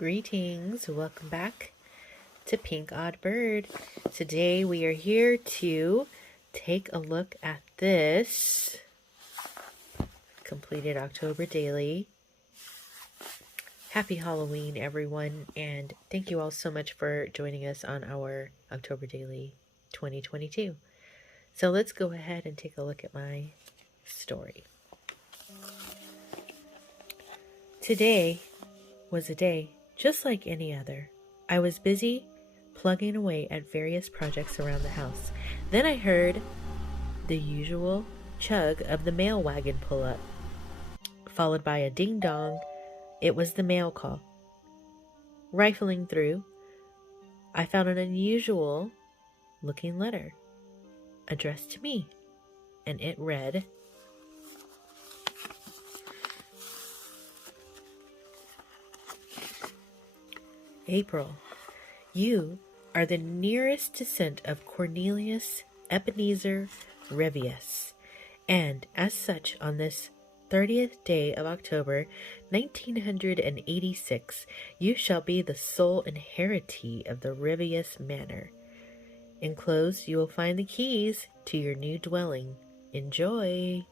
Greetings, welcome back to Pinkoddbird. Today we are here to take a look at this completed October daily. Happy Halloween, everyone, and thank you all so much for joining us on our October daily 2022. So let's go ahead and take a look at my story. Today was a day just like any other. I was busy plugging away at various projects around the house. Then I heard the usual chug of the mail wagon pull up, followed by a ding dong. It was the mail call. Rifling through, I found an unusual looking letter addressed to me, and it read, April, you are the nearest descent of Cornelius Ebenezer Revius, and as such, on this 30th day of October, 1986, you shall be the sole inheritee of the Revius manor. Enclosed, you will find the keys to your new dwelling. Enjoy!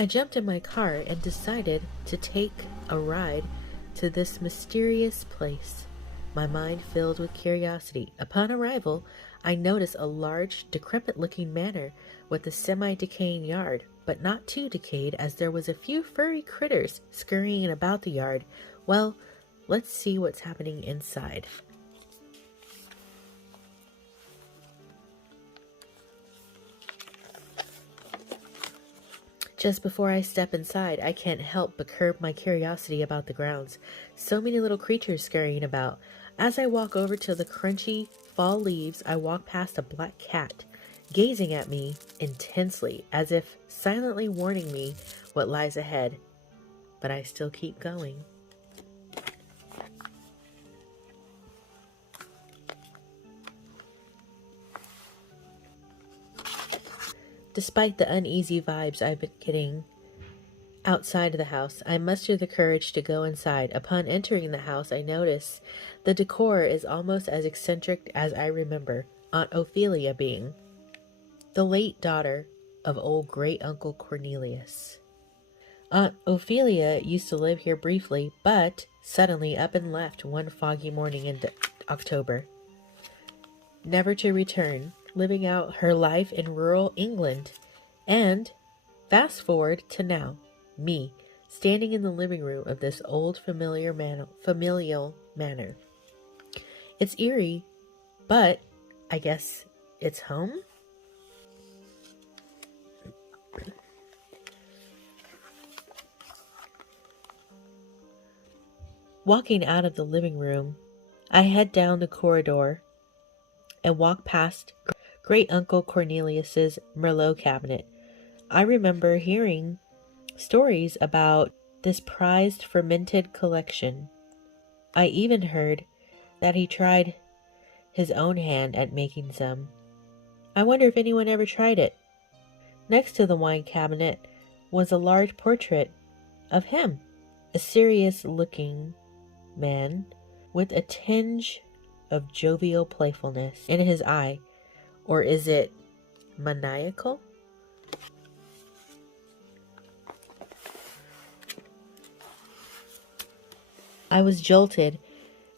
I jumped in my car and decided to take a ride to this mysterious place, my mind filled with curiosity. Upon arrival, I noticed a large, decrepit-looking manor with a semi-decaying yard, but not too decayed, as there was a few furry critters scurrying about the yard. Well, let's see what's happening inside. Just before I step inside, I can't help but curb my curiosity about the grounds. So many little creatures scurrying about. As I walk over to the crunchy fall leaves, I walk past a black cat, gazing at me intensely, as if silently warning me what lies ahead. But I still keep going. Despite the uneasy vibes I've been getting outside of the house, I mustered the courage to go inside. Upon entering the house, I notice the decor is almost as eccentric as I remember Aunt Ophelia being, the late daughter of old great-uncle Cornelius. Aunt Ophelia used to live here briefly, but suddenly up and left one foggy morning in October, never to return, living out her life in rural England. And fast forward to now, me, standing in the living room of this old familial manor. It's eerie, but I guess it's home? Walking out of the living room, I head down the corridor and walk past Great-Uncle Cornelius's Merlot cabinet. I remember hearing stories about this prized fermented collection. I even heard that he tried his own hand at making some. I wonder if anyone ever tried it. Next to the wine cabinet was a large portrait of him, a serious-looking man with a tinge of jovial playfulness in his eye. Or is it maniacal? I was jolted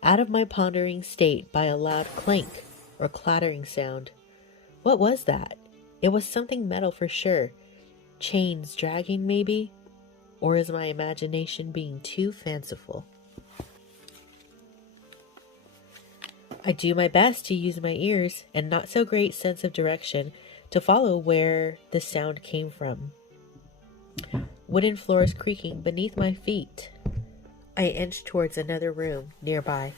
out of my pondering state by a loud clank or clattering sound. What was that? It was something metal for sure. Chains dragging, maybe? Or is my imagination being too fanciful? I do my best to use my ears and not so great sense of direction to follow where the sound came from. Wooden floors creaking beneath my feet. I inch towards another room nearby.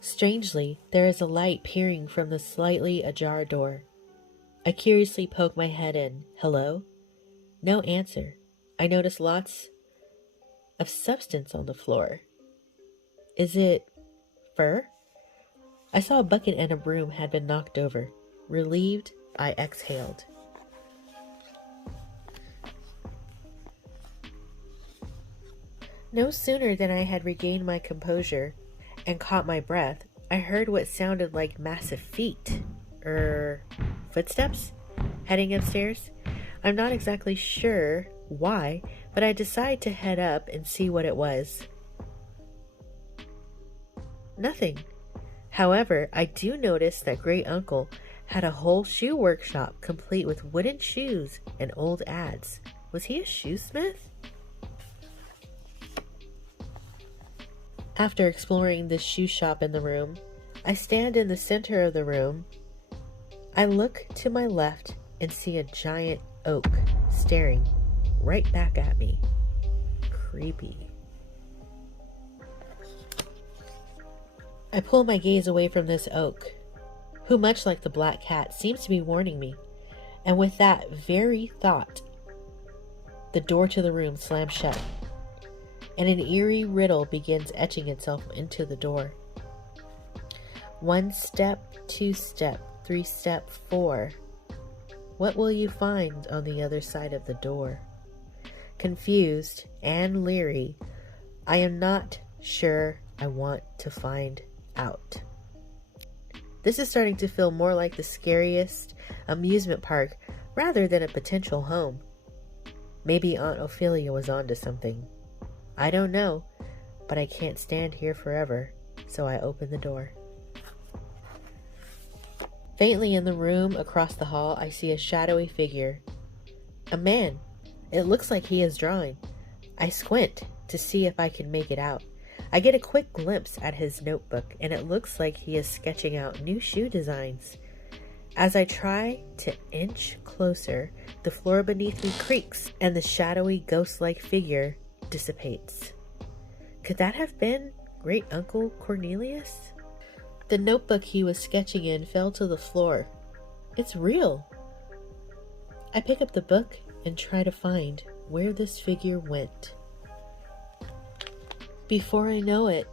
Strangely, there is a light peering from the slightly ajar door. I curiously poke my head in. Hello? No answer. I notice lots of substance on the floor. Is it fur? I saw a bucket and a broom had been knocked over. Relieved, I exhaled. No sooner than I had regained my composure and caught my breath, I heard what sounded like massive feet, footsteps, heading upstairs. I'm not exactly sure why, but I decide to head up and see what it was. Nothing. However, I do notice that Great Uncle had a whole shoe workshop complete with wooden shoes and old ads. Was he a shoesmith? After exploring this shoe shop in the room, I stand in the center of the room. I look to my left and see a giant oak staring right back at me. Creepy. I pull my gaze away from this oak, who, much like the black cat, seems to be warning me. And with that very thought, the door to the room slams shut, and an eerie riddle begins etching itself into the door. 1 step, 2 step, 3 step, 4. What will you find on the other side of the door? Confused and leery, I am not sure I want to find out. This is starting to feel more like the scariest amusement park rather than a potential home. Maybe Aunt Ophelia was onto something. I don't know, but I can't stand here forever, so I open the door. Faintly in the room across the hall, I see a shadowy figure. A man. It looks like he is drawing. I squint to see if I can make it out. I get a quick glimpse at his notebook, and it looks like he is sketching out new shoe designs. As I try to inch closer, the floor beneath me creaks, and the shadowy ghost-like figure dissipates. Could that have been Great Uncle Cornelius? The notebook he was sketching in fell to the floor. It's real. I pick up the book and try to find where this figure went. Before I know it,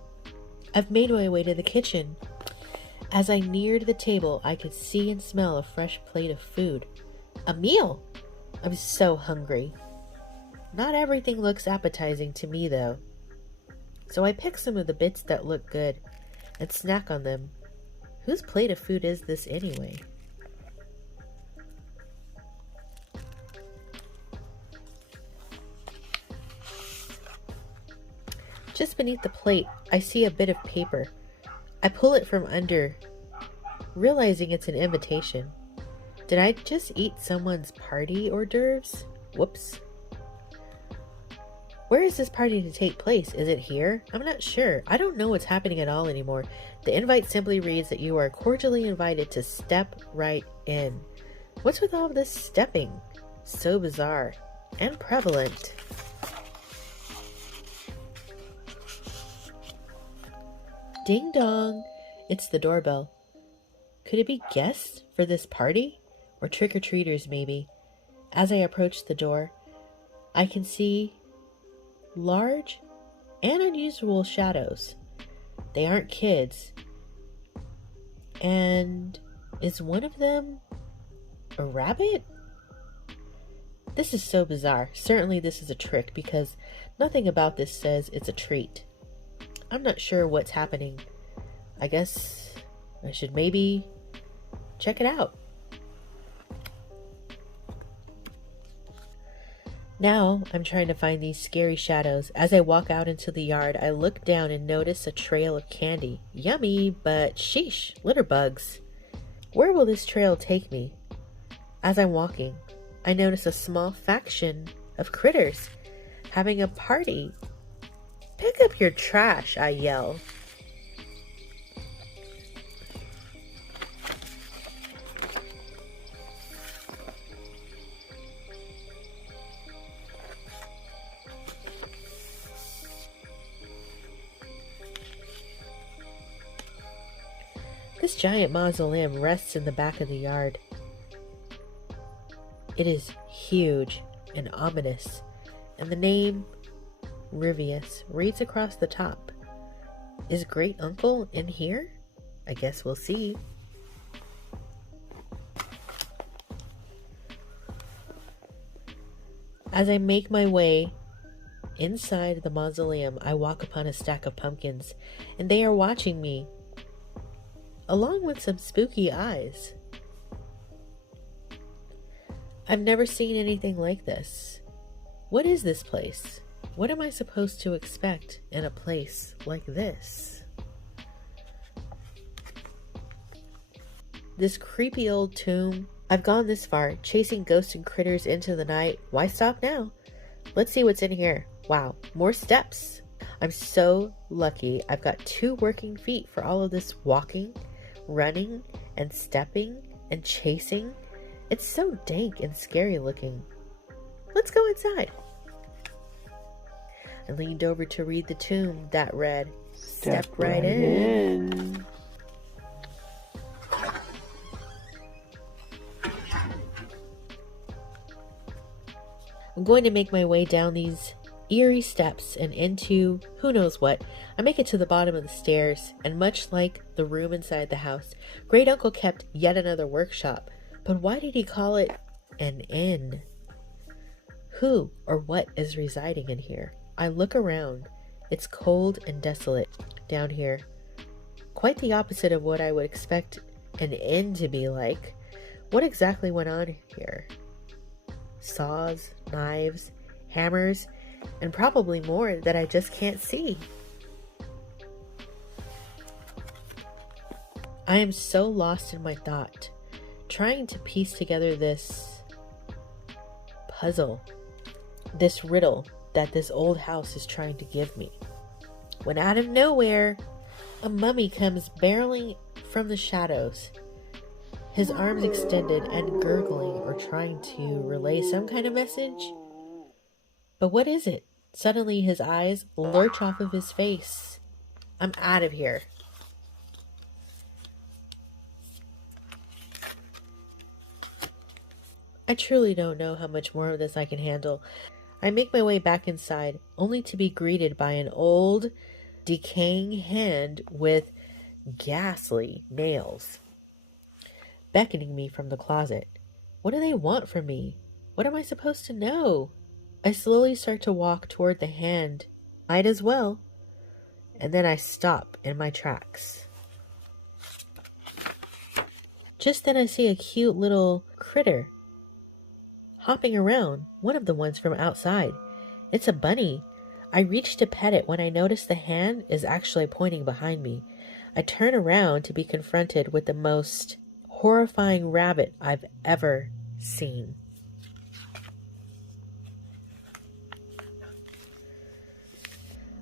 I've made my way to the kitchen. As I neared the table, I could see and smell a fresh plate of food. A meal! I'm so hungry. Not everything looks appetizing to me, though. So I pick some of the bits that look good and snack on them. Whose plate of food is this anyway? Just beneath the plate, I see a bit of paper. I pull it from under, realizing it's an invitation. Did I just eat someone's party hors d'oeuvres? Whoops. Where is this party to take place? Is it here? I'm not sure. I don't know what's happening at all anymore. The invite simply reads that you are cordially invited to step right in. What's with all this stepping? So bizarre and prevalent. Ding dong! It's the doorbell. Could it be guests for this party? Or trick-or-treaters, maybe? As I approach the door, I can see large and unusual shadows. They aren't kids. And is one of them a rabbit? This is so bizarre. Certainly this is a trick because nothing about this says it's a treat. I'm not sure what's happening. I guess I should maybe check it out. Now I'm trying to find these scary shadows. As I walk out into the yard, I look down and notice a trail of candy. Yummy, but sheesh, litter bugs. Where will this trail take me? As I'm walking, I notice a small faction of critters having a party. Pick up your trash, I yell. This giant mausoleum rests in the back of the yard. It is huge and ominous, and the name Rivius reads across the top. Is Great Uncle in here? I guess we'll see. As I make my way inside the mausoleum, I walk upon a stack of pumpkins, and they are watching me, along with some spooky eyes. I've never seen anything like this. What is this place? What am I supposed to expect in a place like this? This creepy old tomb. I've gone this far, chasing ghosts and critters into the night. Why stop now? Let's see what's in here. Wow, more steps. I'm so lucky. I've got 2 working feet for all of this walking, running, and stepping, and chasing. It's so dank and scary looking. Let's go inside. I leaned over to read the tomb that read, "Step right in." I'm going to make my way down these eerie steps and into who knows what. I make it to the bottom of the stairs, and much like the room inside the house, Great Uncle kept yet another workshop. But why did he call it an inn? Who or what is residing in here? I look around. It's cold and desolate down here. Quite the opposite of what I would expect an inn to be like. What exactly went on here? Saws, knives, hammers, and probably more that I just can't see. I am so lost in my thought, trying to piece together this puzzle, this riddle that this old house is trying to give me. When out of nowhere, a mummy comes barreling from the shadows, his arms extended and gurgling or trying to relay some kind of message. But what is it? Suddenly his eyes lurch off of his face. I'm out of here. I truly don't know how much more of this I can handle. I make my way back inside, only to be greeted by an old, decaying hand with ghastly nails, beckoning me from the closet. What do they want from me? What am I supposed to know? I slowly start to walk toward the hand. Might as well. And then I stop in my tracks. Just then I see a cute little critter hopping around, one of the ones from outside. It's a bunny. I reach to pet it when I notice the hand is actually pointing behind me. I turn around to be confronted with the most horrifying rabbit I've ever seen.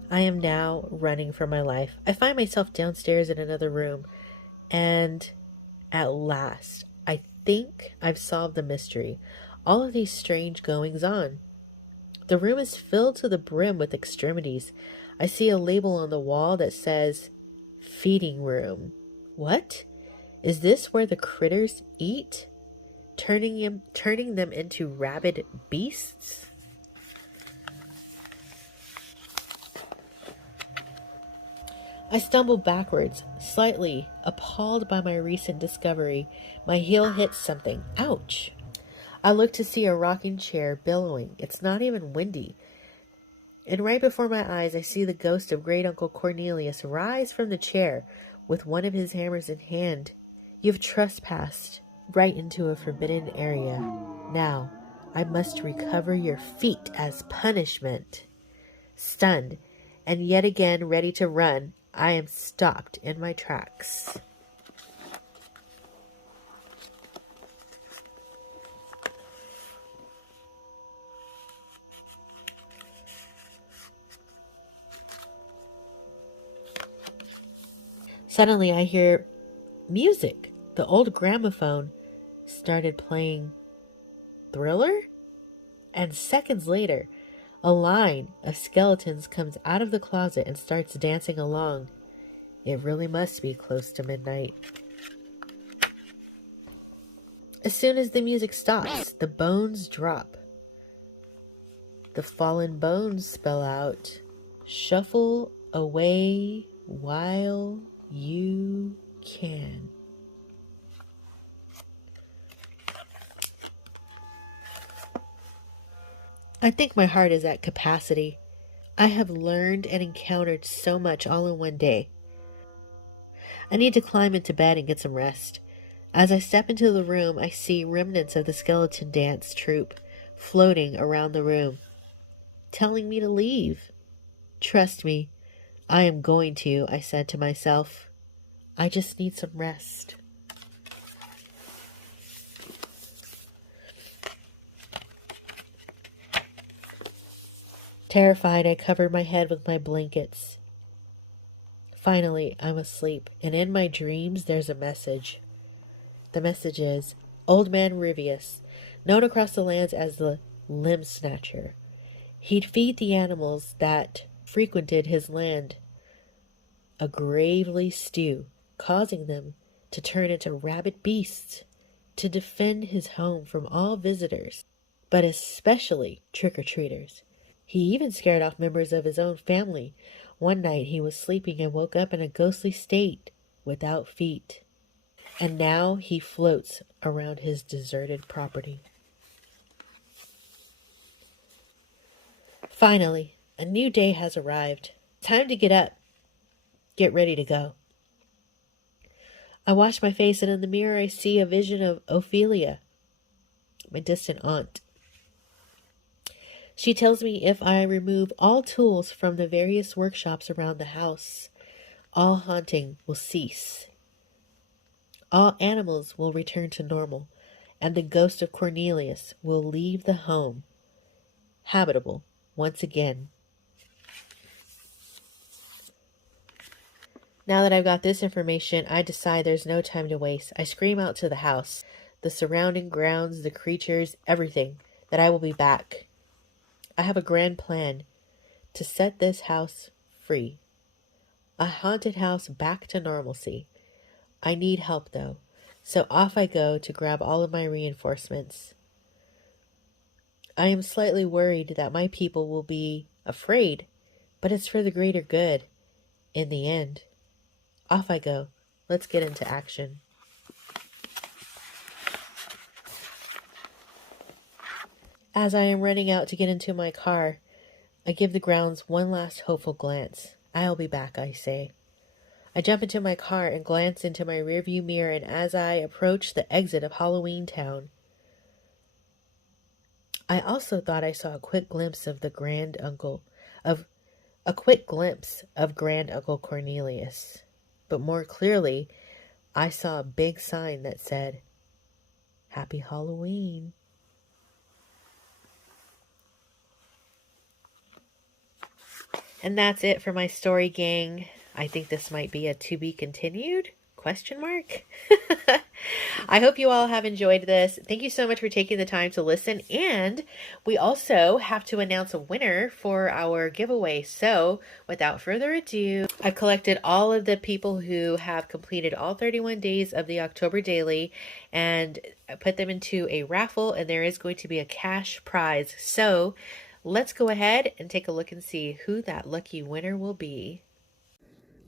I am now running for my life. I find myself downstairs in another room, and at last, I think I've solved the mystery. All of these strange goings on. The room is filled to the brim with extremities. I see a label on the wall that says, "Feeding room." What? Is this where the critters eat? Turning them into rabid beasts? I stumble backwards, slightly appalled by my recent discovery. My heel hits something. Ouch! I look to see a rocking chair billowing. It's not even windy. And right before my eyes, I see the ghost of Great Uncle Cornelius rise from the chair with one of his hammers in hand. You've trespassed right into a forbidden area. Now, I must recover your feet as punishment. Stunned, and yet again ready to run, I am stopped in my tracks. Suddenly I hear music. The old gramophone started playing Thriller? And seconds later, a line of skeletons comes out of the closet and starts dancing along. It really must be close to midnight. As soon as the music stops, the bones drop. The fallen bones spell out, "Shuffle away while you can." I think my heart is at capacity. I have learned and encountered so much all in one day. I need to climb into bed and get some rest. As I step into the room, I see remnants of the skeleton dance troupe floating around the room, telling me to leave. Trust me, I am going to, I said to myself. I just need some rest. Terrified, I covered my head with my blankets. Finally, I'm asleep, and in my dreams, there's a message. The message is, Old Man Rivius, known across the lands as the Limb Snatcher. He'd feed the animals that frequented his land a gravely stew, causing them to turn into rabid beasts to defend his home from all visitors, but especially trick-or-treaters. He even scared off members of his own family. One night he was sleeping and woke up in a ghostly state without feet. And now he floats around his deserted property. Finally, a new day has arrived. Time to get up. Get ready to go. I wash my face, and in the mirror I see a vision of Ophelia, my distant aunt. She tells me if I remove all tools from the various workshops around the house, all haunting will cease. All animals will return to normal, and the ghost of Cornelius will leave the home habitable once again. Now that I've got this information, I decide there's no time to waste. I scream out to the house, the surrounding grounds, the creatures, everything, that I will be back. I have a grand plan to set this house free. A haunted house back to normalcy. I need help, though, so off I go to grab all of my reinforcements. I am slightly worried that my people will be afraid, but it's for the greater good in the end. Off I go. Let's get into action. As I am running out to get into my car, I give the grounds one last hopeful glance. I'll be back, I say. I jump into my car and glance into my rearview mirror, and as I approach the exit of Halloween Town, I also thought I saw a quick glimpse of Grand Uncle Cornelius. But more clearly, I saw a big sign that said, Happy Halloween. And that's it for my story, gang. I think this might be a to be continued? ? I hope you all have enjoyed this. Thank you so much for taking the time to listen. And we also have to announce a winner for our giveaway. So without further ado, I've collected all of the people who have completed all 31 days of the October daily and put them into a raffle. And there is going to be a cash prize. So let's go ahead and take a look and see who that lucky winner will be.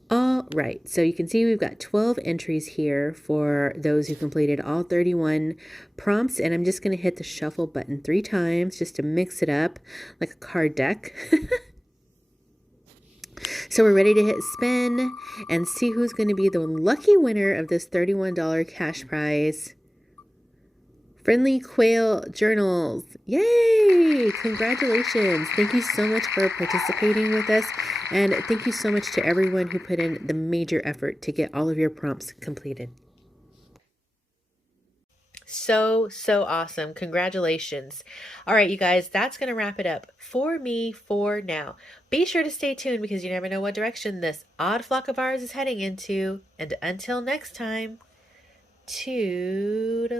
All right, so you can see we've got 12 entries here for those who completed all 31 prompts, and I'm just going to hit the shuffle button 3 times just to mix it up like a card deck. So we're ready to hit spin and see who's going to be the lucky winner of this $31 cash prize. Friendly Quail Journals. Yay! Congratulations. Thank you so much for participating with us. And thank you so much to everyone who put in the major effort to get all of your prompts completed. So awesome. Congratulations. All right, you guys, that's going to wrap it up for me for now. Be sure to stay tuned because you never know what direction this odd flock of ours is heading into. And until next time, toodaloo.